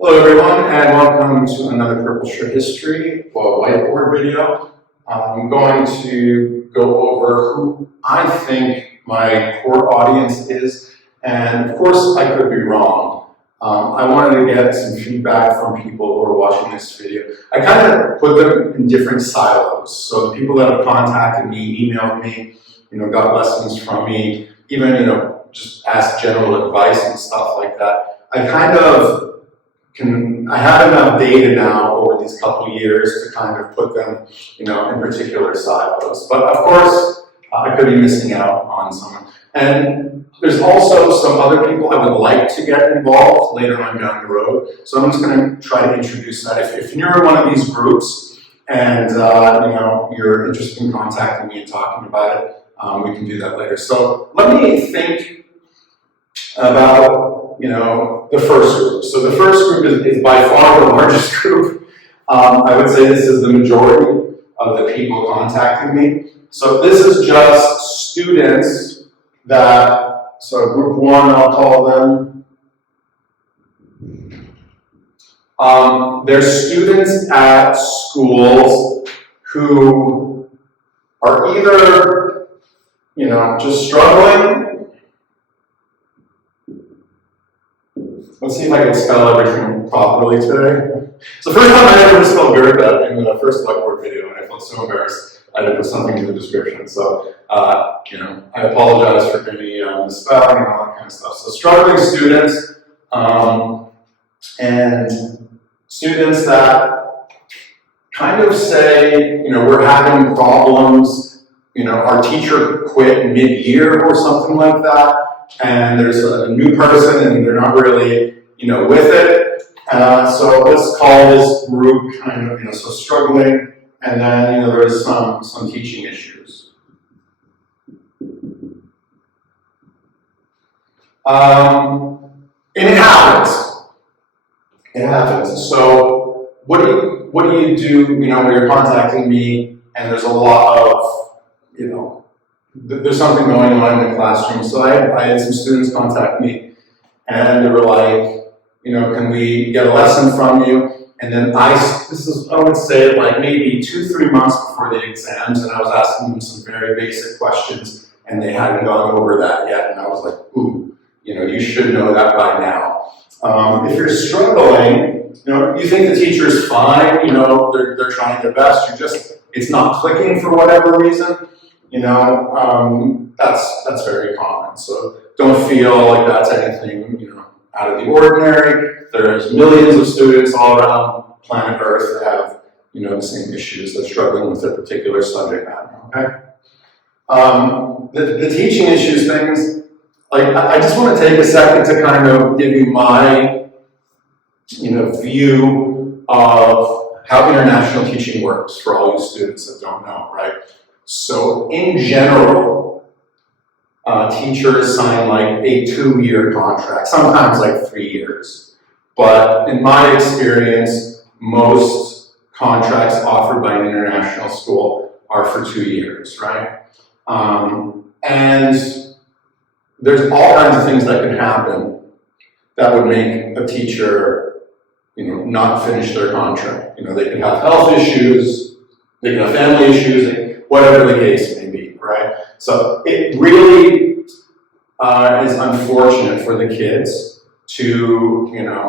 Hello everyone, and welcome to another Purple Shirt History or Whiteboard video. I'm going to go over who I think my core audience is, and of course I could be wrong. I wanted to get some feedback from people who are watching this video. I kind of put them in different silos. So the people that have contacted me, emailed me, got lessons from me, even, just asked general advice and stuff like that. I have enough data now over these couple years to kind of put them, in particular silos. But of course, I could be missing out on someone. And there's also some other people I would like to get involved later on down the road. So I'm just going to try to introduce that. If you're in one of these groups and you're interested in contacting me and talking about it, we can do that later. So let me think about the first group. So the first group is by far the largest group. I would say this is the majority of the people contacting me. So this is just students that, so group one, I'll call them. They're students at schools who are either, just struggling. Let's see if I can spell everything properly today. So first time I ever spelled Goethe in the first Whiteboard video, and I felt so embarrassed. I didn't put something in the description. So, I apologize for any misspelling and all that kind of stuff. So struggling students, and students that kind of say, we're having problems, our teacher quit mid-year or something like that. And there's a new person and they're not really, with it. So let's call this group kind of, so struggling, and then, there's some teaching issues. And it happens. It happens. So what do you do, when you're contacting me and there's a lot of, there's something going on in the classroom. So I had some students contact me and they were like, can we get a lesson from you? And then I would say like maybe 2-3 months before the exams, and I was asking them some very basic questions and they hadn't gone over that yet. And I was like, ooh, you should know that by now. If you're struggling, you think the teacher's fine, they're trying their best, it's not clicking for whatever reason. That's very common. So don't feel like that's anything, out of the ordinary. There's millions of students all around planet Earth that have, the same issues. They're struggling with a particular subject matter, okay? The teaching issues things, I just want to take a second to kind of give you my, view of how international teaching works for all you students that don't know, right? So in general, teachers sign like a 2-year contract, sometimes like 3 years. But in my experience, most contracts offered by an international school are for 2 years, right? And there's all kinds of things that can happen that would make a teacher, not finish their contract. They can have health issues, they can have family issues, whatever the case may be, right? So it really is unfortunate for the kids to,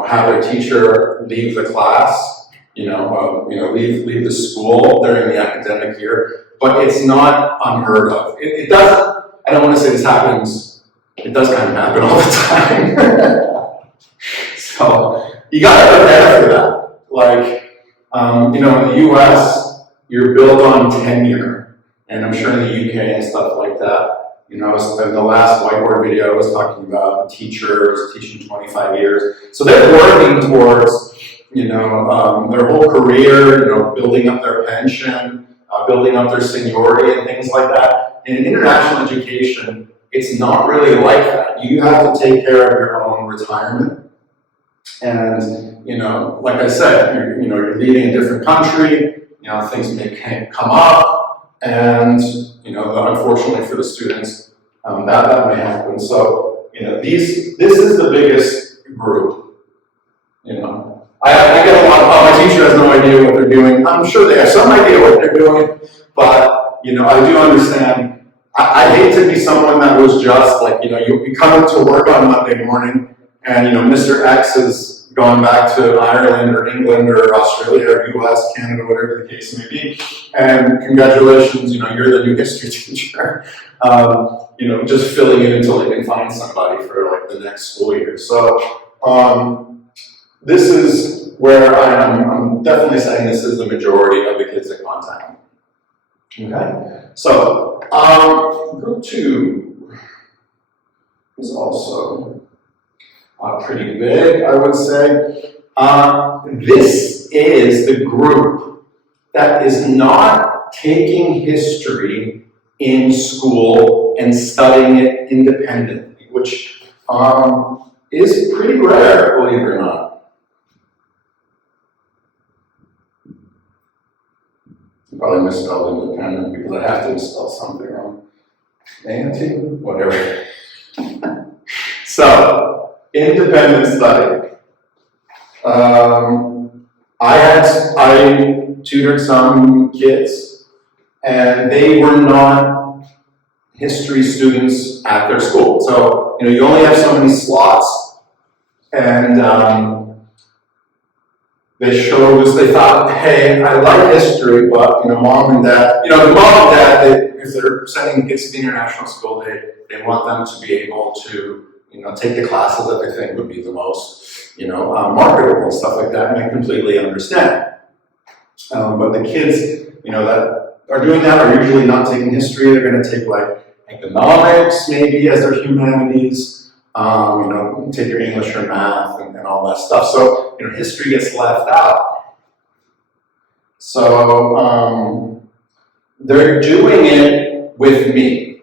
have their teacher leave the class, leave the school during the academic year, but it's not unheard of. It doesn't, I don't want to say this happens, it does kind of happen all the time. So you gotta prepare for that. Like, in the US, you're built on tenure. And I'm sure in the UK and stuff like that, in the last Whiteboard video I was talking about the teachers teaching 25 years. So they're working towards, their whole career, building up their pension, building up their seniority and things like that. In international education, it's not really like that. You have to take care of your own retirement. And, like I said, you're leaving a different country, things may come up. And, unfortunately for the students, that may happen. So, this is the biggest group, doing. I'm sure they have some idea what they're doing, but, you know, I do understand. I hate to be someone that was just like, you know, you come into work on Monday morning and, you know, Mr. X has gone back to Ireland or England or Australia or US, Canada, whatever the case may be, and congratulations, you know, you're the new history teacher. You know, just filling it until they can find somebody for like the next school year. So this is where I'm definitely saying this is the majority of the kids that contact me. Okay, so group 2 is also pretty big, I would say. This is the group that is not taking history in school and studying it independently, which is pretty rare, believe it or not. I probably misspelled independent because I have to misspell something wrong. Anti, whatever. So, independent study. I tutored some kids, and they were not history students at their school. So, you know, you only have so many slots, and they thought, hey, I like history, but, you know, mom and dad, if they're sending kids to the international school, they want them to be able to, you know, take the classes that they think would be the most, you know, marketable and stuff like that, and I completely understand. But the kids, you know, that are doing that are usually not taking history. They're going to take like economics maybe as their humanities, you know, take your English or math and all that stuff. So, you know, history gets left out. So they're doing it with me,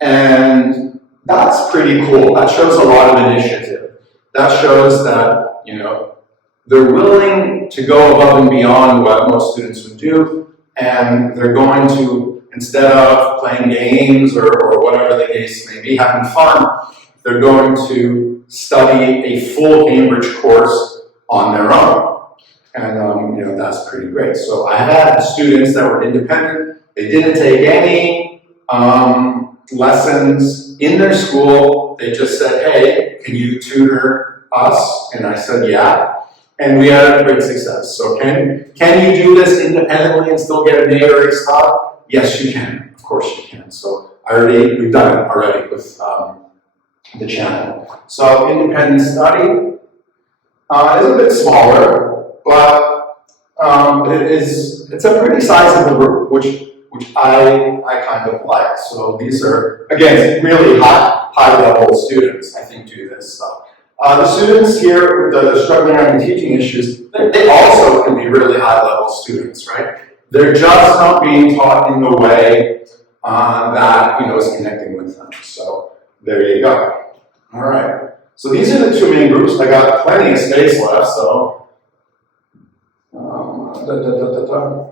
and that's pretty cool. That shows a lot of initiative. That shows that, you know, they're willing to go above and beyond what most students would do, and they're going to, instead of playing games or whatever the case may be, having fun, they're going to study a full Cambridge course on their own. And, you know, that's pretty great. So I had students that were independent. They didn't take any lessons in their school. They just said, hey, can you tutor us? And I said, yeah. And we had great success. So can you do this independently and still get an A or A star? Yes, you can. Of course you can. So we've done it already with the channel. So independent study is a bit smaller, but it's a pretty sizable group, which I kind of like. So these are, again, really high level students, I think, do this stuff. The students here that are struggling on teaching issues, they also can be really high level students, right? They're just not being taught in the way that, you know, is connecting with them. So there you go. All right. So these are the 2 main groups. I got plenty of space left, so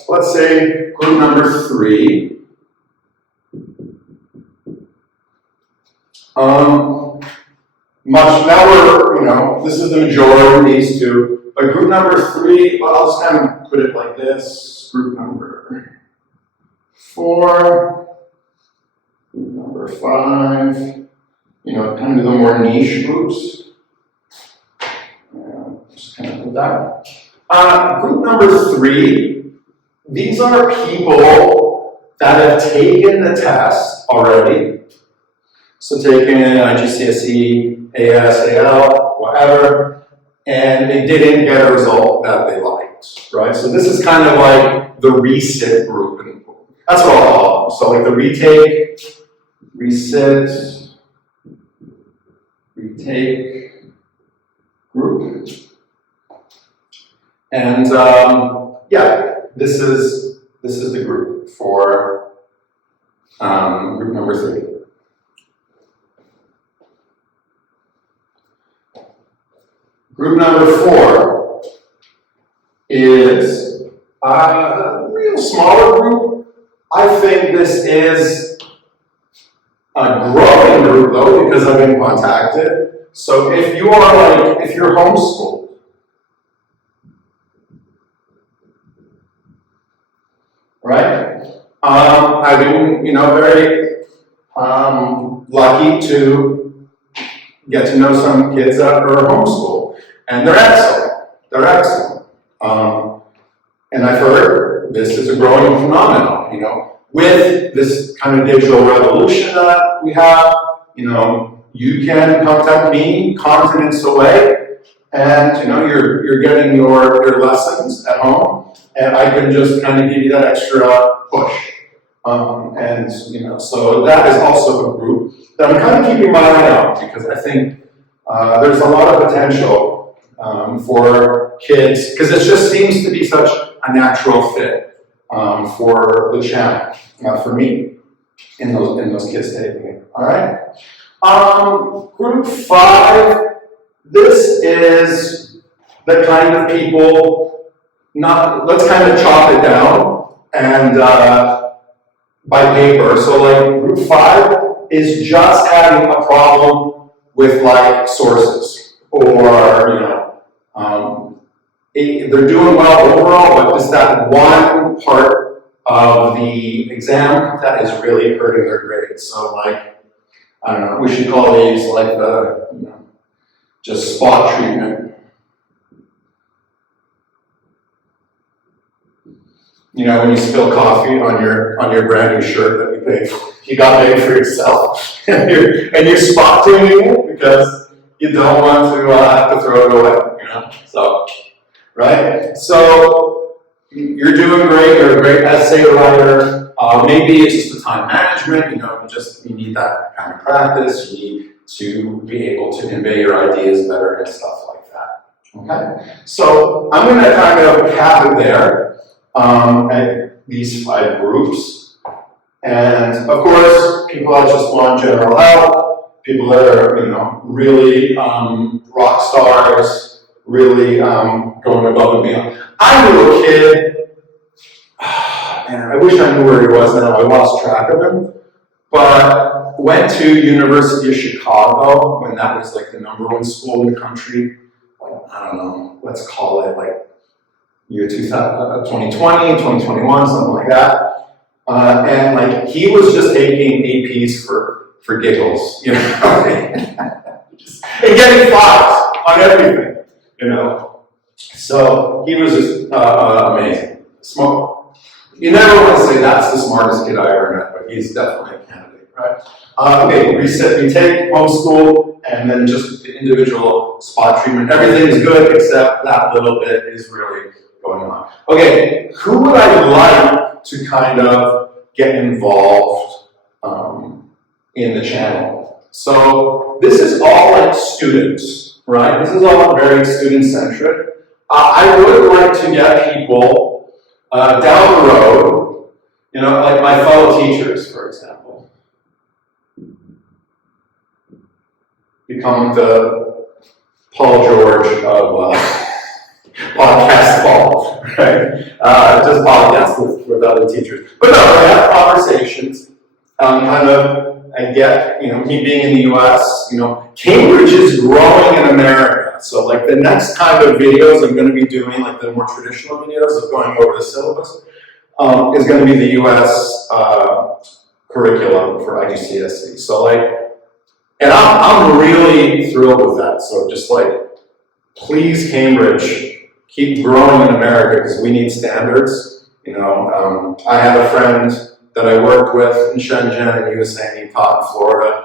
let's say group number 3. Now we're, you know, this is the majority of these 2. But group number 3, well, I'll just kind of put it like this. Group number 4, group number 5, you know, kind of the more niche groups. Just kind of put that. Group number 3, these are people that have taken the test already. So taking IGCSE, AS, AL, whatever, and they didn't get a result that they liked, right? So this is kind of like the resit group. And that's what I'll call them. So like the retake, resit, retake group. And yeah, this is the group for group number 3. Group number 4 is a real smaller group. I think this is a growing group though, because I've been contacted. So if you are if you're homeschooled, right? I've been, very lucky to get to know some kids that are homeschooled, and they're excellent. They're excellent. And I've heard this is a growing phenomenon, with this kind of digital revolution that we have, you can contact me continents away, and you're getting your lessons at home, and I can just kind of give you that extra push. So that is also a group that I'm kind of keeping my eye on, because I think there's a lot of potential for kids, because it just seems to be such a natural fit for the channel, for me, in those kids taking it. All right. Group 5. This is the kind of people. Let's kind of chop it down and by paper. So like group 5 is just having a problem with like sources, or they're doing well overall, but just that one part of the exam that is really hurting their grades. So like, I don't know, we should call these like the, just spot treatment. When you spill coffee on your brand new shirt that you got made for yourself, and you're spot treating it because you don't want to have to throw it away, So, right? So you're doing great. You're a great essay writer. Maybe it's just the time management. You need that kind of practice. You need to be able to convey your ideas better and stuff like that. Okay. So I'm going to kind of cap it there at these 5 groups, and of course, people that just want general help, people that are really rock stars, really going above and beyond. I knew a kid. And I wish I knew where he was now. I lost track of him. But went to University of Chicago when that was like the #1 school in the country. Like, I don't know, let's call it like year 2020, 2021, something like that. And like he was just taking APs for giggles, and getting 5s on everything, So he was just amazing. Smart. You never want to say that's the smartest kid I ever met, but he's definitely a candidate, right? Okay, we take homeschool, and then just the individual spot treatment. Everything is good except that little bit is really going on. Okay, who would I like to kind of get involved in the channel? So this is all like students, right? This is all very student-centric. I would like to get people down the road, like my fellow teachers, for example, become the Paul George of podcast Paul, right? Just podcast with other teachers. But no, I have conversations, I get, me being in the US, Cambridge is growing in America. So like the next kind of videos I'm going to be doing, like the more traditional videos of going over the syllabus, is going to be the US curriculum for IGCSE. So like, and I'm really thrilled with that. So just like, please Cambridge, keep growing in America because we need standards. I had a friend that I worked with in Shenzhen, and he was saying he taught in Florida,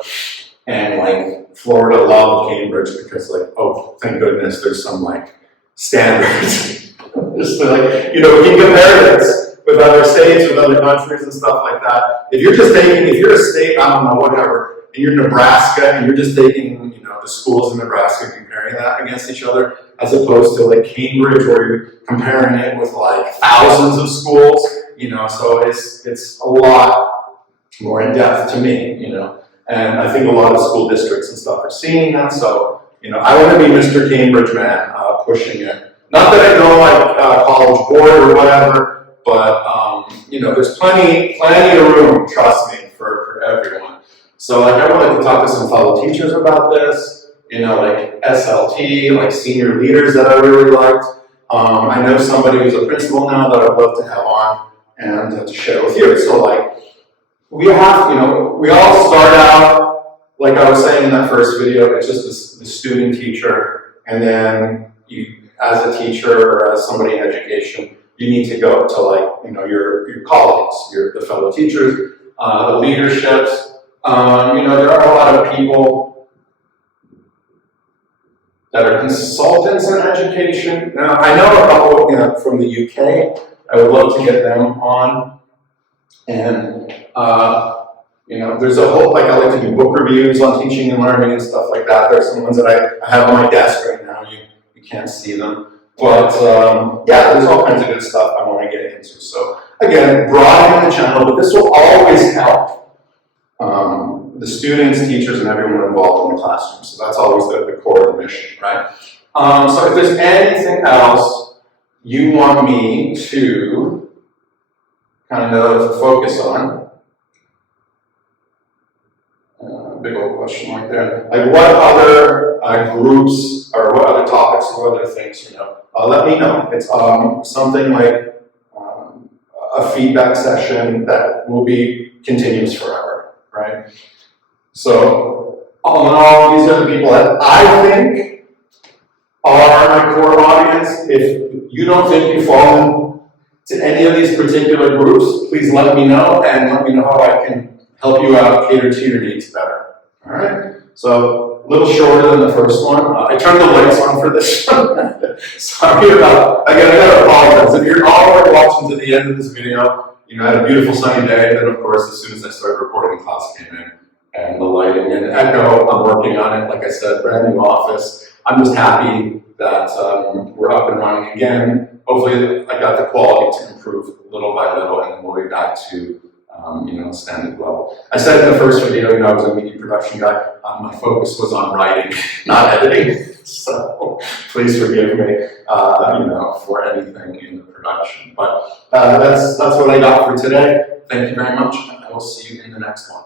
and like Florida loved Cambridge because like, oh, thank goodness there's some like standards. Just to, like, we can compare this with other states, with other countries and stuff like that. If you're a state, I don't know, whatever, and you're Nebraska and you're just taking, the schools in Nebraska, comparing that against each other, as opposed to like Cambridge where you're comparing it with like thousands of schools, so it's a lot more in depth to me, and I think a lot of school districts and stuff are seeing that, so, I want to be Mr. Cambridge man, pushing it. Not that I don't like College Board or whatever, but, there's plenty of room, trust me, for everyone. So like I wanted to talk to some fellow teachers about this, like SLT, like senior leaders that I really liked. I know somebody who's a principal now that I'd love to have on, and to share with you. So like, we have, we all start out, like I was saying in that first video, it's just the student teacher, and then you, as a teacher or as somebody in education, you need to go to like, your colleagues, the fellow teachers, the leaderships. There are a lot of people that are consultants in education. Now, I know a couple from the UK. I would love to get them on. And, there's a whole, I like to do book reviews on teaching and learning and stuff like that. There's some ones that I have on my desk right now. You can't see them. But, yeah, there's all kinds of good stuff I want to get into. So, again, broadening the channel, but this will always help the students, teachers, and everyone involved in the classroom. So that's always the core of the mission, right? So if there's anything else you want me to kind of focus on, big old question right there. Like what other groups or what other topics or what other things, let me know. It's something like a feedback session that will be continuous forever, right? So all in all, these are the people that I think are my core audience. If you don't think you fall into any of these particular groups, please let me know and let me know how I can help you out, cater to your needs better. All right? So a little shorter than the first one. I turned the lights on for this one. Sorry about, again, I gotta apologize. If you're all watching to the end of this video, I had a beautiful sunny day, and then of course, as soon as I started recording, the class came in, and the lighting and echo, I'm working on it. Like I said, brand new office. I'm just happy that we're up and running again. Hopefully, I got the quality to improve little by little, and then we'll be back to standard level. I said in the first video, I was a media production guy. My focus was on writing, not editing. So please forgive me, for anything in the production. But that's what I got for today. Thank you very much, and I will see you in the next one.